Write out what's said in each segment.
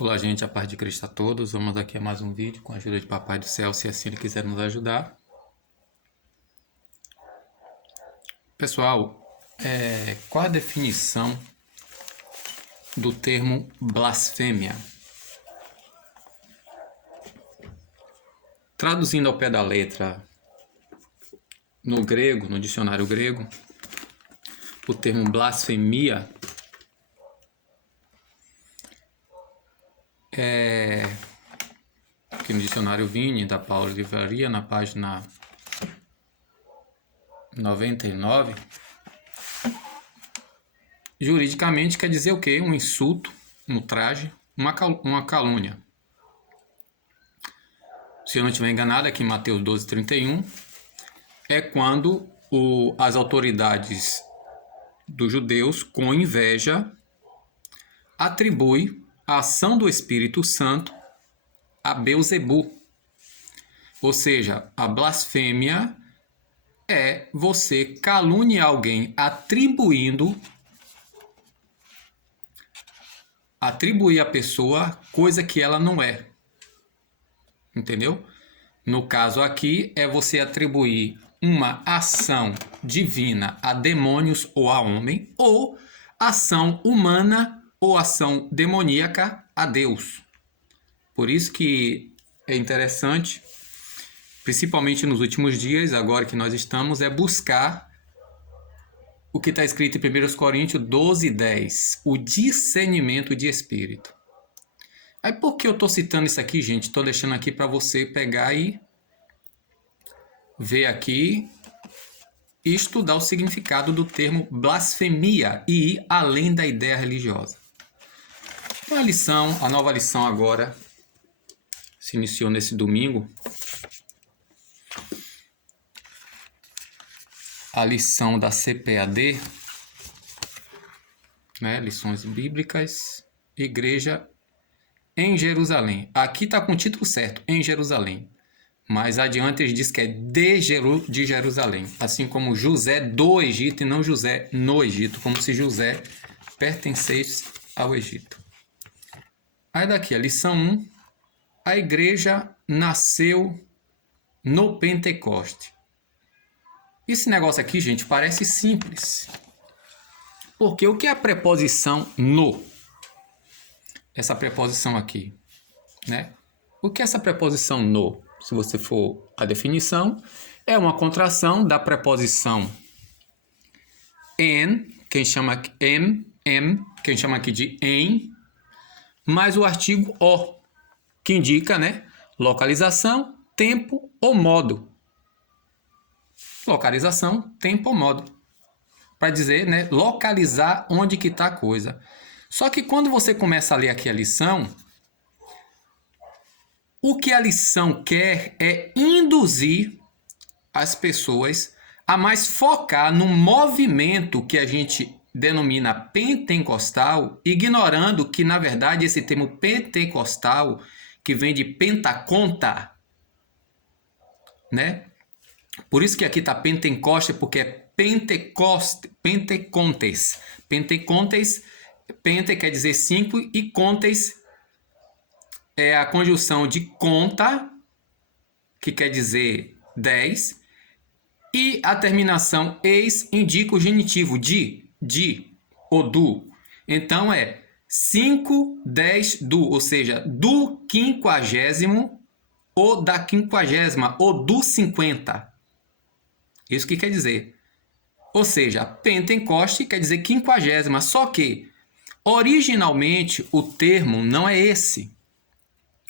Olá, gente, a paz de Cristo a todos. Vamos aqui a mais um vídeo com a ajuda de Papai do Céu, se assim Ele quiser nos ajudar. Pessoal, qual a definição do termo blasfêmia? Traduzindo ao pé da letra, no grego, no dicionário grego, o termo blasfemia aqui no dicionário Vini, da Paula Livraria, na página 99, juridicamente quer dizer o quê? Um insulto, um ultraje, uma calúnia. Se eu não estiver enganado, aqui em Mateus 12:31, é quando as autoridades dos judeus, com inveja, atribui a ação do Espírito Santo a Beuzebu. Ou seja, a blasfêmia é você caluniar alguém atribuir à pessoa coisa que ela não é. Entendeu? No caso aqui, é você atribuir uma ação divina a demônios ou a homem, ou ação humana ou ação demoníaca a Deus. Por isso que é interessante, principalmente nos últimos dias, agora que nós estamos, é buscar o que está escrito em 1 Coríntios 12:10, o discernimento de espírito. Aí por que eu estou citando isso aqui, gente? Estou deixando aqui para você pegar e ver aqui e estudar o significado do termo blasfemia e ir além da ideia religiosa. A nova lição agora se iniciou nesse domingo. A lição da CPAD, lições bíblicas, Igreja em Jerusalém. Aqui está com o título certo, em Jerusalém. Mas adiante ele diz que é de Jerusalém. Assim como José do Egito e não José no Egito. Como se José pertencesse ao Egito. Aí daqui, a lição 1. A igreja nasceu no Pentecoste. Esse negócio aqui, gente, parece simples. Porque o que é a preposição no? Essa preposição aqui, né? O que é essa preposição no? Se você for a definição, é uma contração da preposição en, quem chama quem chama aqui de em, mais o artigo o, que indica, localização, tempo ou modo. Localização, tempo ou modo. Para dizer, localizar onde que está a coisa. Só que quando você começa a ler aqui a lição, o que a lição quer é induzir as pessoas a mais focar no movimento que a gente denomina pentecostal, ignorando que, na verdade, esse termo pentecostal, que vem de pentaconta, Por isso que aqui está Pentecoste, porque é Pentecontes. Pentecontes, pente quer dizer 5 e contes é a conjunção de conta, que quer dizer 10, e a terminação eis indica o genitivo de ou do. Então é 5, 10, do, ou seja, do 50º ou da 50ª ou do 50. Isso que quer dizer. Ou seja, Pentecoste quer dizer 50ª, só que originalmente o termo não é esse.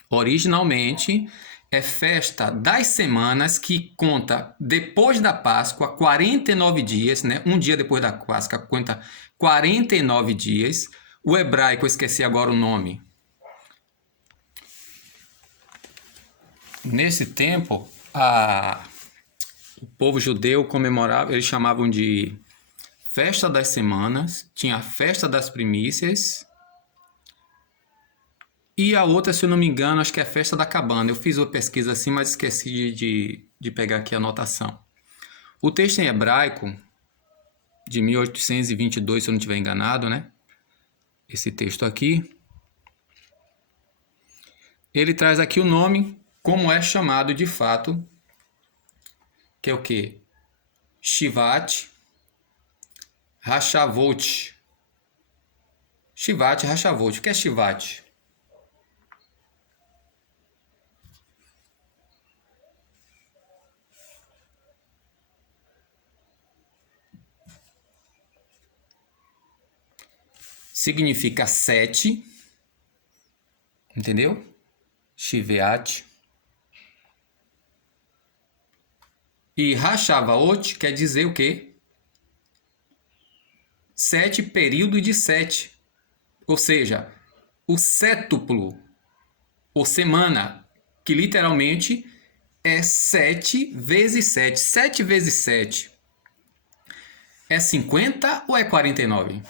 Originalmente é festa das semanas, que conta depois da Páscoa, 49 dias, um dia depois da Páscoa conta 49 dias. O hebraico, eu esqueci agora o nome. Nesse tempo, o povo judeu comemorava, eles chamavam de festa das semanas, tinha a festa das primícias, e a outra, se eu não me engano, acho que é a festa da cabana. Eu fiz uma pesquisa assim, mas esqueci de pegar aqui a anotação. O texto em hebraico, de 1822, se eu não estiver enganado, esse texto aqui, ele traz aqui o nome, como é chamado de fato, que é o quê? Shivat Hashavot. Shivat Hashavot. O que é Shivat? Significa 7, entendeu? Shivat. E Hashavot quer dizer o quê? 7 períodos de 7. Ou seja, o sétuplo, ou semana, que literalmente é 7 vezes 7. 7 vezes 7 é 50 ou é 49?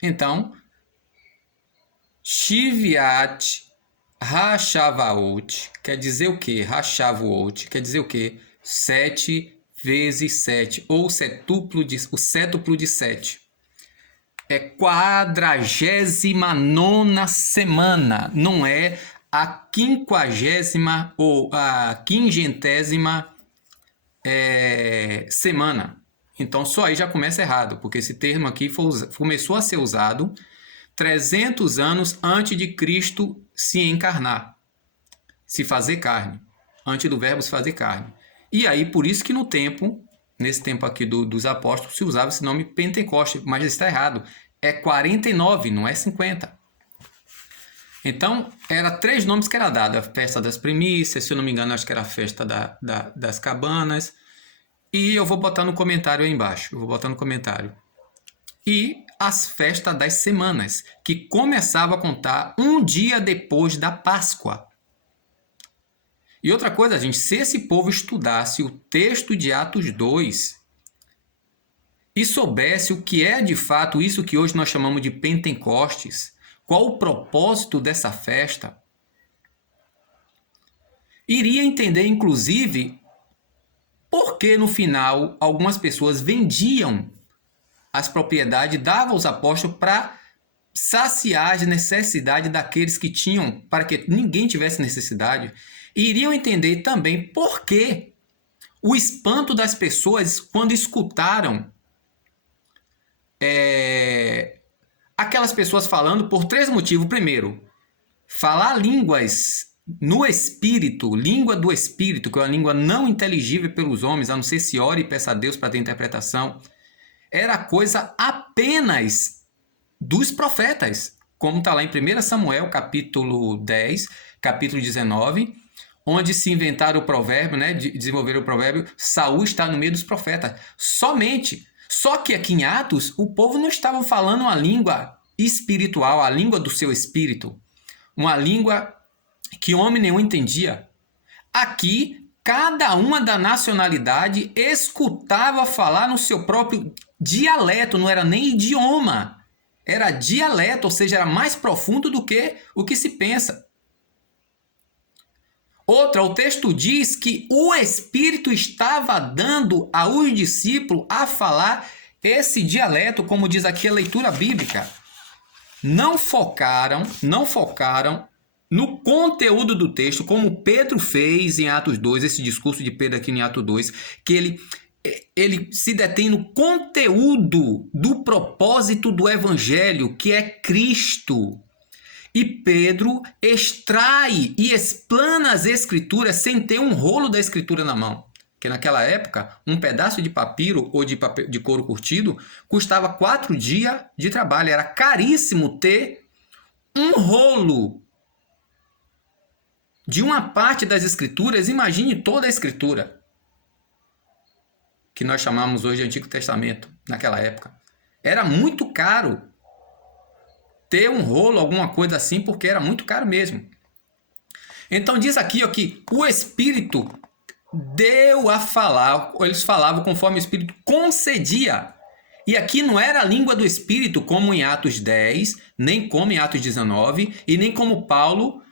Então, Shivat Hashavot quer dizer o quê? Hashavot quer dizer o quê? 7 vezes 7, ou o sétuplo de 7. É 49ª semana, não é a 50ª ou a 500ª semana. Então, só aí já começa errado, porque esse termo aqui começou a ser usado 300 anos antes de Cristo se encarnar, se fazer carne, antes do verbo se fazer carne. E aí, por isso que nesse tempo aqui dos apóstolos, se usava esse nome Pentecoste, mas está errado. É 49, não é 50. Então, era 3 nomes que era dado. A festa das primícias, se eu não me engano, acho que era a festa das cabanas. E eu vou botar no comentário aí embaixo. E as festas das semanas, que começava a contar um dia depois da Páscoa. E outra coisa, gente, se esse povo estudasse o texto de Atos 2 e soubesse o que é de fato isso que hoje nós chamamos de Pentecostes, qual o propósito dessa festa, iria entender, inclusive, por que no final algumas pessoas vendiam as propriedades, davam aos apóstolos para saciar as necessidades daqueles que tinham, para que ninguém tivesse necessidade. E iriam entender também por que o espanto das pessoas quando escutaram aquelas pessoas falando por 3 motivos. Primeiro, falar línguas no Espírito, língua do Espírito, que é uma língua não inteligível pelos homens, a não ser se ore e peça a Deus para ter interpretação, era coisa apenas dos profetas, como está lá em 1 Samuel, capítulo 10, capítulo 19, onde se inventaram o provérbio, né, desenvolveram o provérbio, Saul está no meio dos profetas. Somente. Só que aqui em Atos, o povo não estava falando uma língua espiritual, a língua do seu espírito, uma língua que homem nenhum entendia. Aqui, cada uma da nacionalidade escutava falar no seu próprio dialeto, não era nem idioma, era dialeto, ou seja, era mais profundo do que o que se pensa. Outra, o texto diz que o Espírito estava dando aos discípulos a falar esse dialeto, como diz aqui a leitura bíblica. Não focaram no conteúdo do texto, como Pedro fez em Atos 2, esse discurso de Pedro aqui em Atos 2, que ele se detém no conteúdo do propósito do Evangelho, que é Cristo. E Pedro extrai e explana as Escrituras sem ter um rolo da Escritura na mão. Porque naquela época, um pedaço de papiro ou de couro curtido custava 4 dias de trabalho. Era caríssimo ter um rolo de uma parte das Escrituras. Imagine toda a Escritura, que nós chamamos hoje de Antigo Testamento, naquela época. Era muito caro ter um rolo, alguma coisa assim, porque era muito caro mesmo. Então diz aqui ó, que o Espírito deu a falar, eles falavam conforme o Espírito concedia. E aqui não era a língua do Espírito como em Atos 10, nem como em Atos 19, e nem como Paulo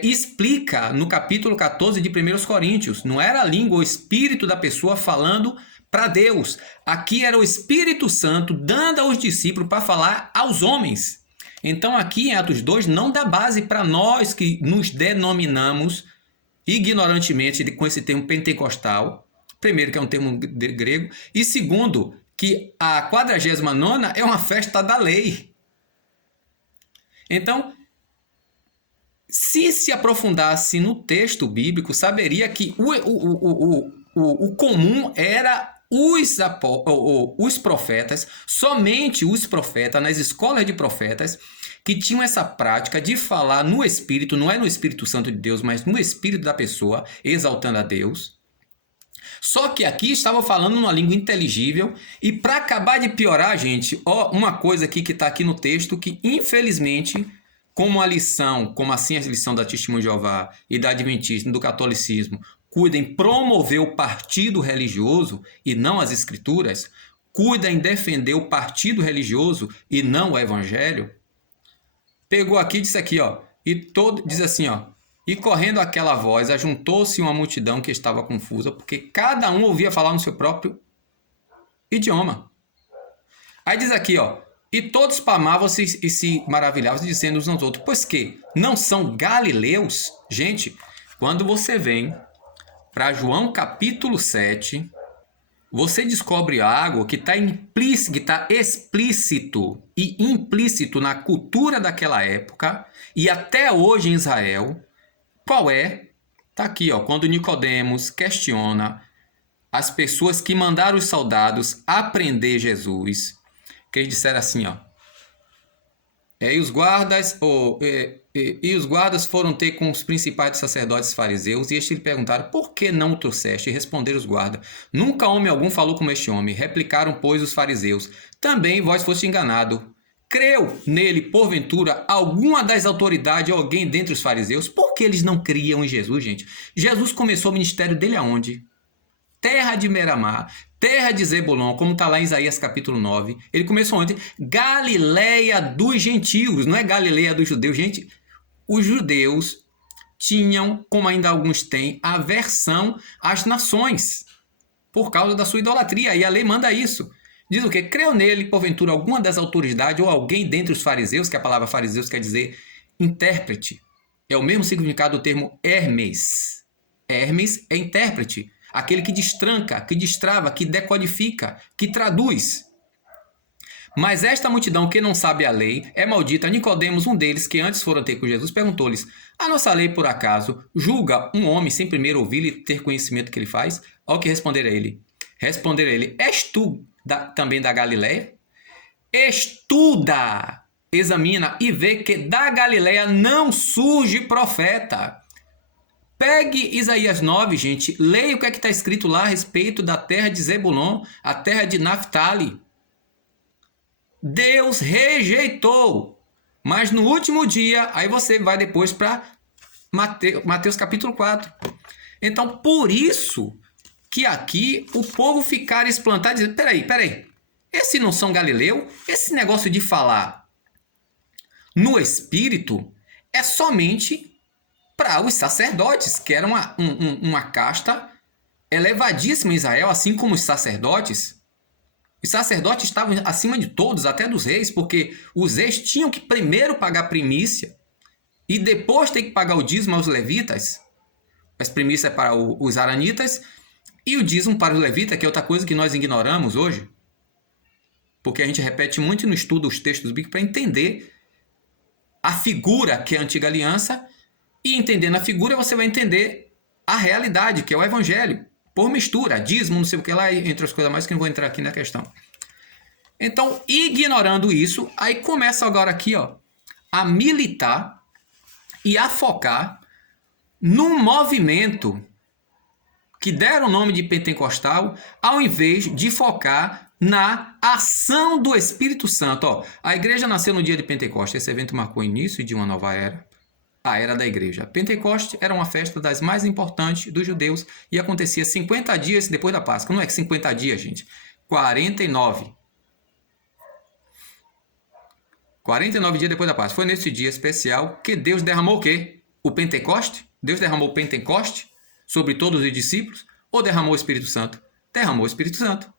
explica no capítulo 14 de 1 Coríntios. Não era a língua, o Espírito da pessoa falando para Deus. Aqui era o Espírito Santo dando aos discípulos para falar aos homens. Então aqui em Atos 2 não dá base para nós que nos denominamos ignorantemente com esse termo pentecostal. Primeiro, que é um termo grego, e segundo, que a 49ª é uma festa da lei. Então, se aprofundasse no texto bíblico, saberia que o comum era os profetas, somente os profetas, nas escolas de profetas, que tinham essa prática de falar no Espírito, não é no Espírito Santo de Deus, mas no Espírito da pessoa, exaltando a Deus. Só que aqui estava falando numa língua inteligível, e para acabar de piorar, gente, ó, uma coisa aqui que está aqui no texto que, infelizmente, como a lição, como assim a lição da Testemunha de Jeová e da Adventista, do catolicismo, cuida em promover o partido religioso e não as escrituras, cuida em defender o partido religioso e não o evangelho, pegou aqui e disse aqui, ó, diz assim, ó, e correndo aquela voz, ajuntou-se uma multidão que estava confusa, porque cada um ouvia falar no seu próprio idioma. Aí diz aqui, ó, e todos pamavam-se e se maravilhavam, dizendo uns aos outros, pois que não são galileus? Gente, quando você vem para João capítulo 7, você descobre algo que está implícito, que está explícito e implícito na cultura daquela época e até hoje em Israel. Qual é? Está aqui, ó, quando Nicodemos questiona as pessoas que mandaram os soldados aprender Jesus, que eles disseram assim, ó, e os guardas foram ter com os principais sacerdotes fariseus, e estes lhe perguntaram, por que não o trouxeste? E responderam os guardas, nunca homem algum falou como este homem. Replicaram, pois, os fariseus, também vós foste enganado. Creu nele, porventura, alguma das autoridades ou alguém dentre os fariseus? Por que eles não criam em Jesus, gente? Jesus começou o ministério dele aonde? Terra de Meramá, terra de Zebulon, como está lá em Isaías capítulo 9. Ele começou onde? Galileia dos gentios, não é Galileia dos judeus. Gente, os judeus tinham, como ainda alguns têm, aversão às nações, por causa da sua idolatria, e a lei manda isso. Diz o quê? Creu nele, porventura, alguma das autoridades ou alguém dentre os fariseus, que a palavra fariseus quer dizer intérprete. É o mesmo significado do termo Hermes. Hermes é intérprete, aquele que destranca, que destrava, que decodifica, que traduz. Mas esta multidão que não sabe a lei é maldita. Nicodemos, um deles, que antes foram ter com Jesus, perguntou-lhes, a nossa lei, por acaso, julga um homem sem primeiro ouvir e ter conhecimento do que ele faz? Ao que responder a ele, és tu também da Galileia? Estuda, examina e vê que da Galileia não surge profeta. Pegue Isaías 9, gente, leia o que está escrito lá a respeito da terra de Zebulon, a terra de Naftali. Deus rejeitou, mas no último dia, aí você vai depois para Mateus capítulo 4. Então, por isso que aqui o povo ficar esplantado dizendo, peraí, esse não são galileu? Esse negócio de falar no Espírito é somente para os sacerdotes, que era uma casta elevadíssima em Israel, assim como os sacerdotes. Os sacerdotes estavam acima de todos, até dos reis, porque os reis tinham que primeiro pagar primícia e depois ter que pagar o dízimo aos levitas. As primícias para os aranitas e o dízimo para os levitas, que é outra coisa que nós ignoramos hoje. Porque a gente repete muito e não estuda os textos bíblicos para entender a figura que é a antiga aliança, e entendendo a figura você vai entender a realidade, que é o evangelho. Por mistura, dízimo, não sei o que lá, entre as coisas mais que eu não vou entrar aqui na questão. Então, ignorando isso, aí começa agora aqui, ó, a militar e a focar num movimento que deram o nome de pentecostal, ao invés de focar na ação do Espírito Santo. Ó, a igreja nasceu no dia de Pentecostes, esse evento marcou o início de uma nova era. A era da igreja. Pentecoste era uma festa das mais importantes dos judeus e acontecia 50 dias depois da Páscoa. Não é que 50 dias, gente. 49. 49 dias depois da Páscoa. Foi nesse dia especial que Deus derramou o quê? O Pentecoste? Deus derramou o Pentecoste sobre todos os discípulos? Ou derramou o Espírito Santo? Derramou o Espírito Santo.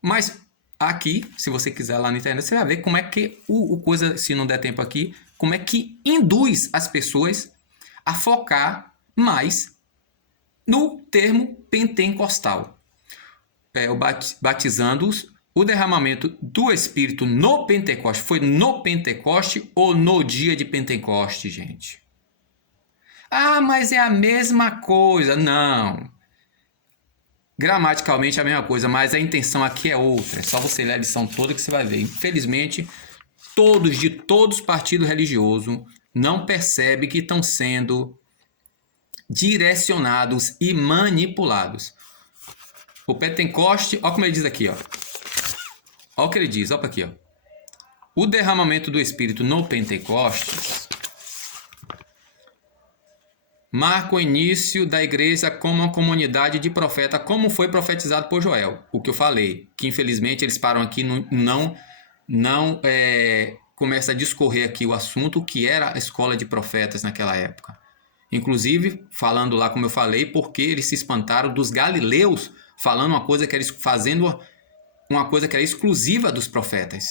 Mas aqui, se você quiser lá na internet, você vai ver como é que o coisa, se não der tempo aqui, como é que induz as pessoas a focar mais no termo pentecostal. Batizando-os, o derramamento do Espírito no Pentecoste. Foi no Pentecoste ou no dia de Pentecoste, gente? Ah, mas é a mesma coisa. Não. Gramaticalmente é a mesma coisa, mas a intenção aqui é outra. É só você ler a lição toda que você vai ver. Infelizmente, todos de todos os partidos religiosos não percebem que estão sendo direcionados e manipulados. O Pentecoste, olha como ele diz aqui, ó. Olha o que ele diz, olha aqui, ó. O derramamento do Espírito no Pentecostes marca o início da igreja como uma comunidade de profeta, como foi profetizado por Joel. O que eu falei, que infelizmente eles param aqui, não começa a discorrer aqui o assunto que era a escola de profetas naquela época. Inclusive, falando lá, como eu falei, porque eles se espantaram dos galileus falando uma coisa que era fazendo uma coisa que era exclusiva dos profetas.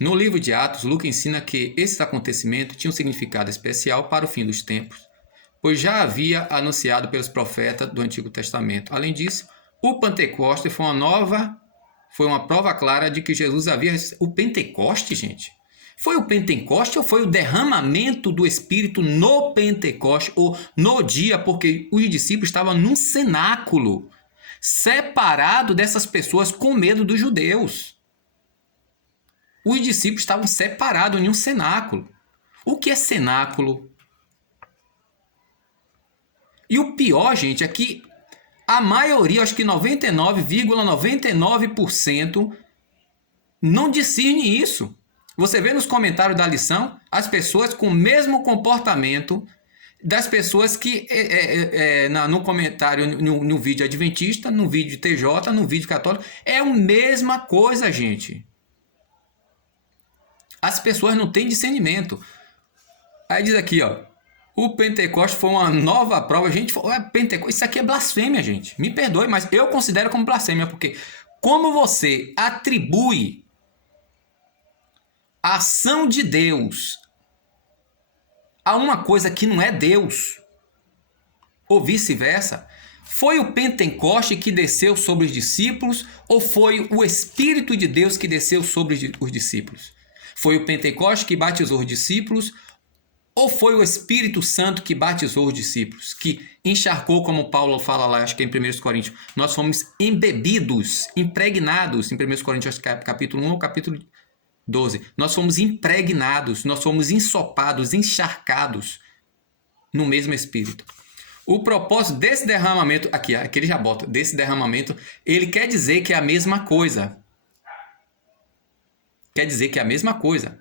No livro de Atos, Lucas ensina que esses acontecimentos tinham um significado especial para o fim dos tempos, pois já havia anunciado pelos profetas do Antigo Testamento. Além disso, o Pentecoste foi uma prova clara de que Jesus havia... O Pentecoste, gente? Foi o Pentecoste ou foi o derramamento do Espírito no Pentecoste ou no dia, porque os discípulos estavam num cenáculo, separado dessas pessoas com medo dos judeus. Os discípulos estavam separados em um cenáculo. O que é cenáculo? E o pior, gente, é que a maioria, acho que 99,99% não discerne isso. Você vê nos comentários da lição as pessoas com o mesmo comportamento das pessoas que no comentário, no vídeo adventista, no vídeo TJ, no vídeo católico, é a mesma coisa, gente. As pessoas não têm discernimento. Aí diz aqui, ó, o Pentecoste foi uma nova prova. Gente, isso aqui é blasfêmia, gente. Me perdoe, mas eu considero como blasfêmia, porque como você atribui a ação de Deus a uma coisa que não é Deus, ou vice-versa, foi o Pentecoste que desceu sobre os discípulos ou foi o Espírito de Deus que desceu sobre os discípulos? Foi o Pentecoste que batizou os discípulos ou foi o Espírito Santo que batizou os discípulos, que encharcou, como Paulo fala lá, acho que é em 1 Coríntios, nós fomos embebidos, impregnados, em 1 Coríntios capítulo 1 ou capítulo 12, nós fomos impregnados, nós fomos ensopados, encharcados no mesmo Espírito. O propósito desse derramamento, aqui ele já bota, desse derramamento, ele quer dizer que é a mesma coisa. Quer dizer que é a mesma coisa.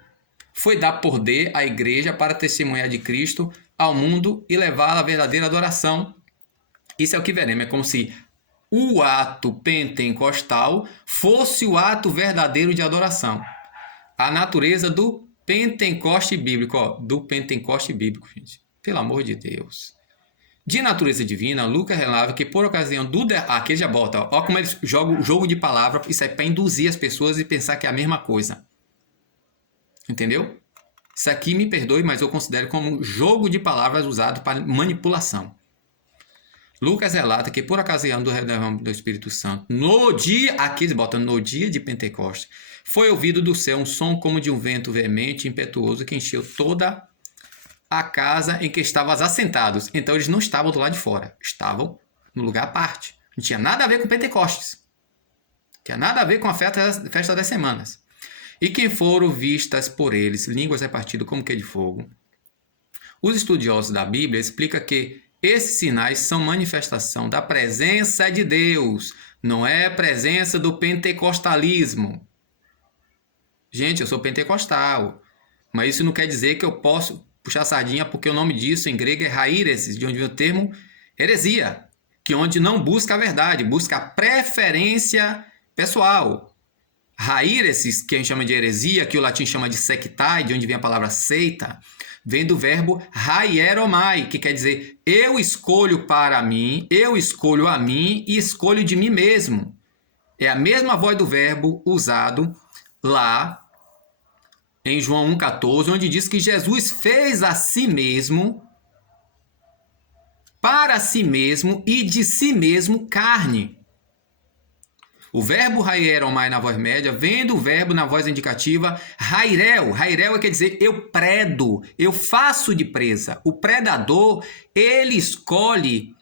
Foi dar poder à igreja para testemunhar de Cristo ao mundo e levá-la à verdadeira adoração. Isso é o que veremos. É como se o ato pentecostal fosse o ato verdadeiro de adoração. A natureza do Pentecoste bíblico. Ó, do Pentecoste bíblico, gente. Pelo amor de Deus. De natureza divina, Lucas relata que por ocasião do... Aqui ele já bota. Ó como ele joga o jogo de palavras. Isso é para induzir as pessoas e pensar que é a mesma coisa. Entendeu? Isso aqui, me perdoe, mas eu considero como jogo de palavras usado para manipulação. Lucas relata que por ocasião do derramamento do Espírito Santo, no dia, aqui eles botam no dia de Pentecoste, foi ouvido do céu um som como de um vento veemente e impetuoso que encheu toda a casa em que estavam assentados. Então eles não estavam do lado de fora, estavam no lugar à parte. Não tinha nada a ver com Pentecostes. Não tinha nada a ver com a festa das semanas. E quem foram vistas por eles, línguas repartidas como que de fogo. Os estudiosos da Bíblia explicam que esses sinais são manifestação da presença de Deus, não é presença do pentecostalismo. Gente, eu sou pentecostal, mas isso não quer dizer que eu posso puxar sardinha, porque o nome disso em grego é hairesis, de onde vem o termo heresia, que onde não busca a verdade, busca a preferência pessoal. Hairesis, que a gente chama de heresia, que o latim chama de sectae, de onde vem a palavra seita, vem do verbo haieromai, que quer dizer eu escolho para mim, eu escolho a mim e escolho de mim mesmo. É a mesma voz do verbo usado lá em João 1,14, onde diz que Jesus fez a si mesmo, para si mesmo e de si mesmo carne. O verbo haieromai na voz média vem do verbo na voz indicativa hairel. Hairel quer dizer eu predo, eu faço de presa. O predador, ele escolhe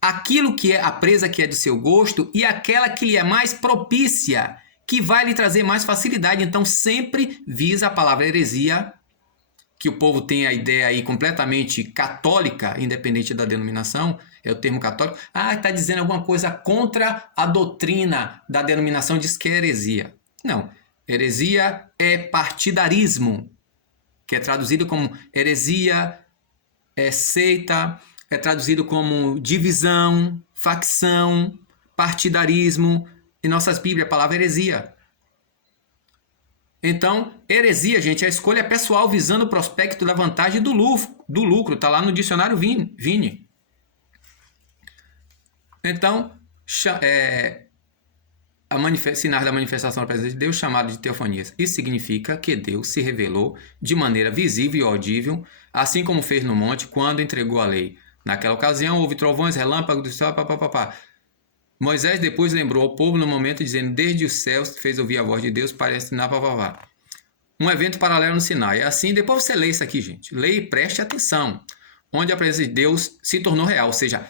aquilo que é a presa que é do seu gosto e aquela que lhe é mais propícia, que vai lhe trazer mais facilidade. Então sempre visa a palavra heresia, que o povo tem a ideia aí completamente católica, independente da denominação, é o termo católico. Está dizendo alguma coisa contra a doutrina da denominação, diz que é heresia. Não, heresia é partidarismo, que é traduzido como heresia, é seita, é traduzido como divisão, facção, partidarismo. Em nossas Bíblias, a palavra heresia. Então, heresia, gente, é a escolha pessoal visando o prospecto da vantagem do lucro. Está lá no dicionário Vini. Então, sinais da manifestação da presença de Deus, chamado de teofanias. Isso significa que Deus se revelou de maneira visível e audível, assim como fez no monte quando entregou a lei. Naquela ocasião, houve trovões, relâmpagos do céu, papapá. Moisés depois lembrou ao povo no momento, dizendo, desde os céus fez ouvir a voz de Deus para ensinar, papapá. Um evento paralelo no Sinai. Assim, depois você lê isso aqui, gente. Leia e preste atenção. Onde a presença de Deus se tornou real. Ou seja,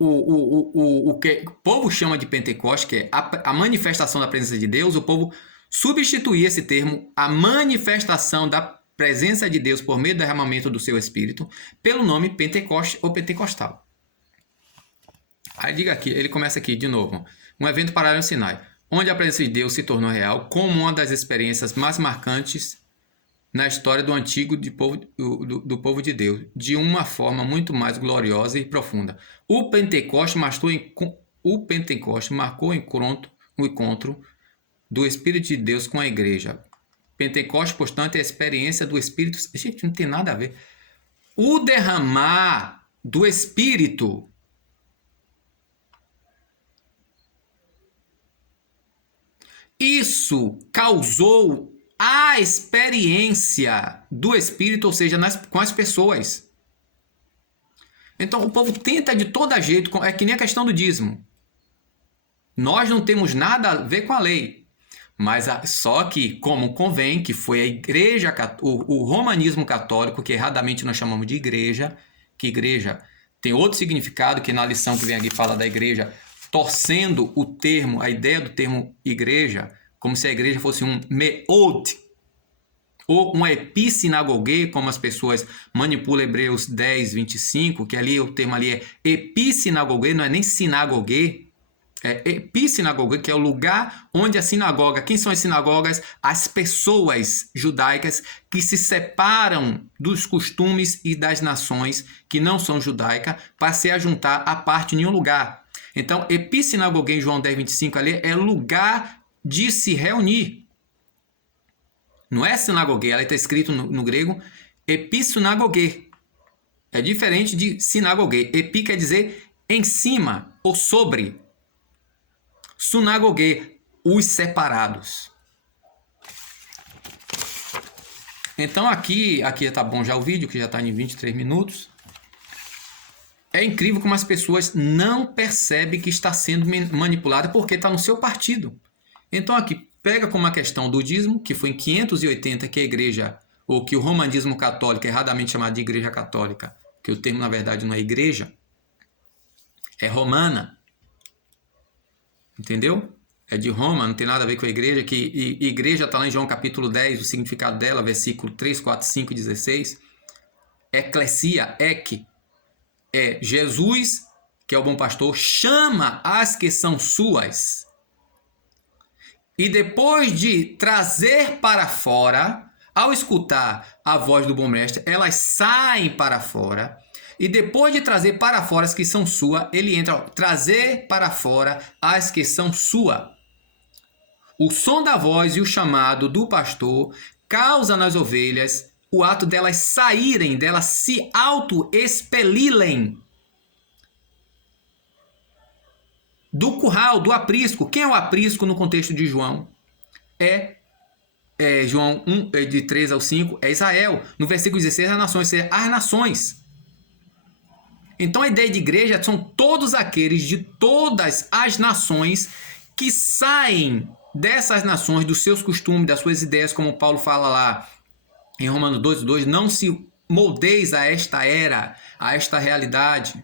o que o povo chama de Pentecoste, que é a manifestação da presença de Deus, o povo substituía esse termo, a manifestação da presença de Deus por meio do derramamento do seu Espírito, pelo nome Pentecoste ou Pentecostal. Aí diga aqui, ele começa aqui de novo. Um evento paralelo no Sinai, onde a presença de Deus se tornou real como uma das experiências mais marcantes na história do antigo do povo de Deus, de uma forma muito mais gloriosa e profunda. O Pentecoste marcou o encontro do Espírito de Deus com a igreja. Pentecoste, portanto, é a experiência do Espírito. Gente, não tem nada a ver. O derramar do Espírito. Isso causou a experiência do Espírito, ou seja, com as pessoas. Então o povo tenta de todo jeito, é que nem a questão do dízimo. Nós não temos nada a ver com a lei, mas só que, como convém, que foi a igreja, o romanismo católico, que erradamente nós chamamos de igreja, que igreja tem outro significado, que na lição que vem aqui fala da igreja, torcendo o termo, a ideia do termo igreja, como se a igreja fosse um meod, ou uma epissinagogue, como as pessoas manipulam Hebreus 10, 25, que ali o termo ali é epissinagogue, não é nem sinagogue, é epissinagogue, que é o lugar onde a sinagoga, quem são as sinagogas? As pessoas judaicas que se separam dos costumes e das nações que não são judaicas para se ajuntar à parte em um lugar. Então, epissinagogue em João 10, 25 ali é lugar de se reunir. Não é sinagogue, ela está escrito no grego epissinagogue. É diferente de sinagogue. Epi quer dizer em cima ou sobre. Sinagogue, os separados. Então aqui está bom já o vídeo, que já está em 23 minutos. É incrível como as pessoas não percebem que está sendo manipulada porque está no seu partido. Então aqui, pega como uma questão do dízimo, que foi em 580 que a igreja, ou que o romanismo católico, erradamente chamado de igreja católica, que o termo na verdade não é igreja, é romana. Entendeu? É de Roma, não tem nada a ver com a igreja, que igreja está lá em João capítulo 10, o significado dela, versículo 3, 4, 5, 16. Eclesia, é Jesus, que é o bom pastor, chama as que são suas. E depois de trazer para fora, ao escutar a voz do bom mestre, elas saem para fora. E depois de trazer para fora as que são sua, ele entra, trazer para fora as que são sua. O som da voz e o chamado do pastor causa nas ovelhas o ato delas saírem, delas se auto-expelirem. do curral, do aprisco. Quem é o aprisco no contexto de João? João 1, de 3 ao 5, é Israel. No versículo 16, as nações. Então a ideia de igreja são todos aqueles de todas as nações que saem dessas nações, dos seus costumes, das suas ideias, como Paulo fala lá em Romanos 2:2, não se moldeis a esta era, a esta realidade,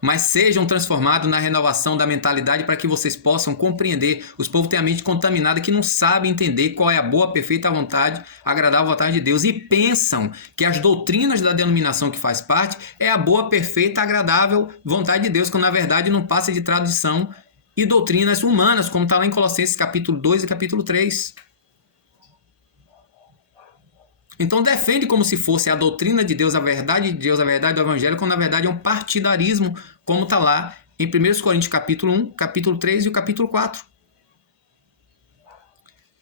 mas sejam transformados na renovação da mentalidade para que vocês possam compreender. Os povos têm a mente contaminada que não sabem entender qual é a boa, perfeita vontade, agradável vontade de Deus, e pensam que as doutrinas da denominação que faz parte é a boa, perfeita, agradável vontade de Deus, quando na verdade não passa de tradição e doutrinas humanas, como está lá em Colossenses capítulo 2 e capítulo 3. Então defende como se fosse a doutrina de Deus, a verdade de Deus, a verdade do Evangelho, quando na verdade é um partidarismo, como está lá em 1 Coríntios capítulo 1, capítulo 3 e o capítulo 4.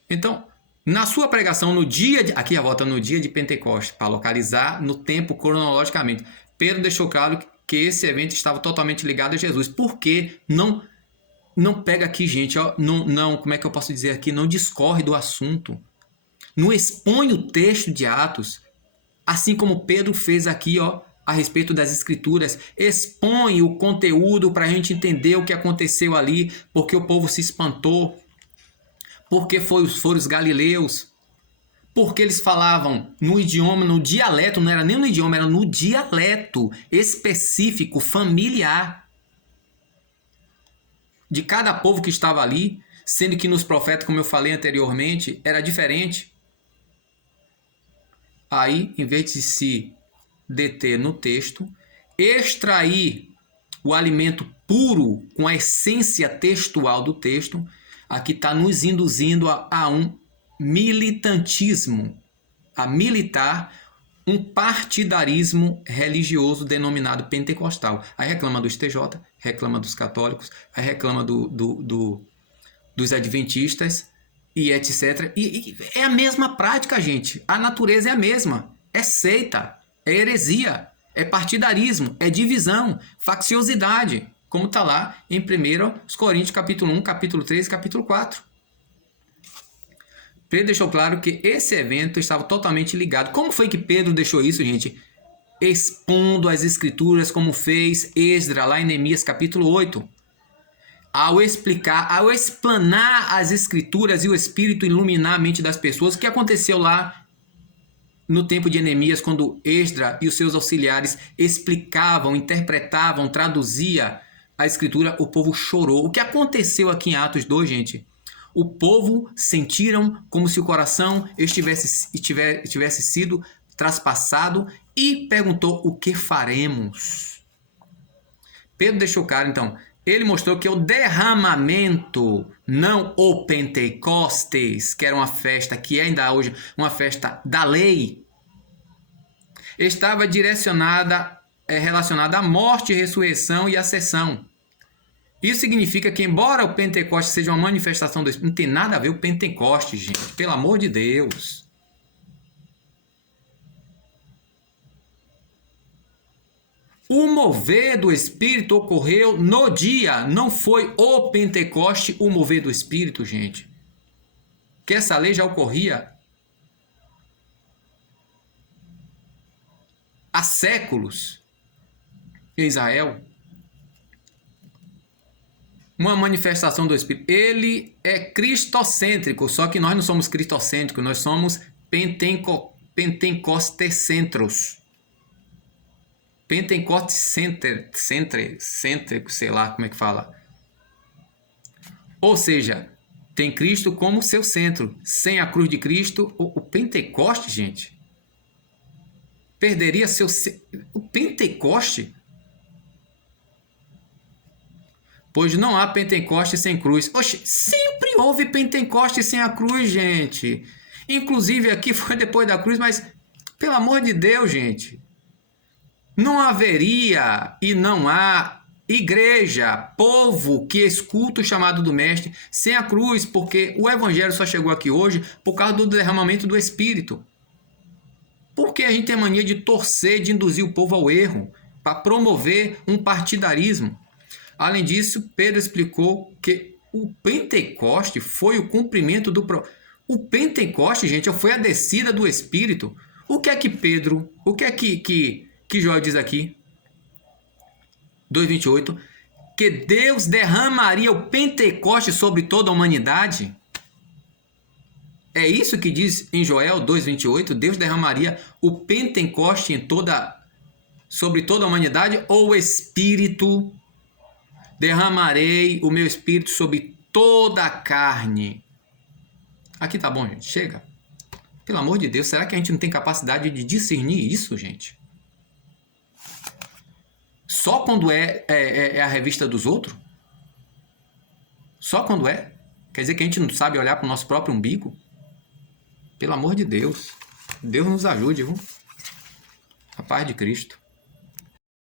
Então, na sua pregação no dia de... Aqui a volta no dia de Pentecostes, para localizar no tempo cronologicamente. Pedro deixou claro que esse evento estava totalmente ligado a Jesus. Por que não pega aqui, gente, ó, não, como é que eu posso dizer aqui? Não discorre do assunto. Não expõe o texto de Atos, assim como Pedro fez aqui, ó, a respeito das Escrituras. Expõe o conteúdo para a gente entender o que aconteceu ali, porque o povo se espantou, porque foram os galileus, porque eles falavam no idioma, no dialeto, não era nem no idioma, era no dialeto específico, familiar, de cada povo que estava ali, sendo que nos profetas, como eu falei anteriormente, era diferente. Aí, em vez de se deter no texto, extrair o alimento puro com a essência textual do texto, aqui está nos induzindo a um militantismo, a militar um partidarismo religioso denominado pentecostal. Aí reclama do STJ, reclama dos católicos, aí reclama dos adventistas, e etc. E é a mesma prática, gente. A natureza é a mesma. É seita, é heresia, é partidarismo, é divisão, facciosidade, como está lá em 1 Coríntios capítulo 1, capítulo 3 e capítulo 4. Pedro deixou claro que esse evento estava totalmente ligado. Como foi que Pedro deixou isso, gente? Expondo as escrituras, como fez Esdras lá em Neemias capítulo 8. Ao explanar as escrituras e o Espírito iluminar a mente das pessoas, o que aconteceu lá no tempo de Neemias, quando Esdras e os seus auxiliares explicavam, interpretavam, traduzia a escritura, o povo chorou. O que aconteceu aqui em Atos 2, gente? O povo sentiram como se o coração tivesse sido traspassado e perguntou: o que faremos? Pedro deixou claro, então, ele mostrou que o derramamento, não o Pentecostes, que era uma festa, que é ainda hoje uma festa da lei, estava relacionada à morte, ressurreição e ascensão. Isso significa que, embora o Pentecostes seja uma manifestação do Espírito, não tem nada a ver o Pentecostes, gente, pelo amor de Deus. O mover do Espírito ocorreu no dia, não foi o Pentecoste o mover do Espírito, gente. Que essa lei já ocorria há séculos em Israel. Uma manifestação do Espírito. Ele é cristocêntrico, só que nós não somos cristocêntricos, nós somos pentecostecentros. Pentecostecêntrico, sei lá como é que fala. Ou seja, tem Cristo como seu centro. Sem a cruz de Cristo, o Pentecoste, gente, perderia seu... O Pentecoste... Pois não há Pentecoste sem cruz. Oxe, sempre houve Pentecoste sem a cruz, gente. Inclusive aqui foi depois da cruz, mas pelo amor de Deus, gente. Não haveria e não há igreja, povo que escuta o chamado do Mestre sem a cruz, porque o Evangelho só chegou aqui hoje por causa do derramamento do Espírito. Porque a gente tem mania de torcer, de induzir o povo ao erro, para promover um partidarismo. Além disso, Pedro explicou que o Pentecoste foi o cumprimento do... O Pentecoste, gente, foi a descida do Espírito. O que é que Pedro... O que é que Joel diz aqui? 2:28. Que Deus derramaria o Pentecoste sobre toda a humanidade. É isso que diz em Joel 2:28. Deus derramaria o Pentecoste sobre toda a humanidade, ou o Espírito. Derramarei o meu Espírito sobre toda a carne. Aqui tá bom, gente. Chega. Pelo amor de Deus, será que a gente não tem capacidade de discernir isso, gente? Só quando é a revista dos outros? Só quando é? Quer dizer que a gente não sabe olhar para o nosso próprio umbigo? Pelo amor de Deus. Deus nos ajude, viu? A paz de Cristo.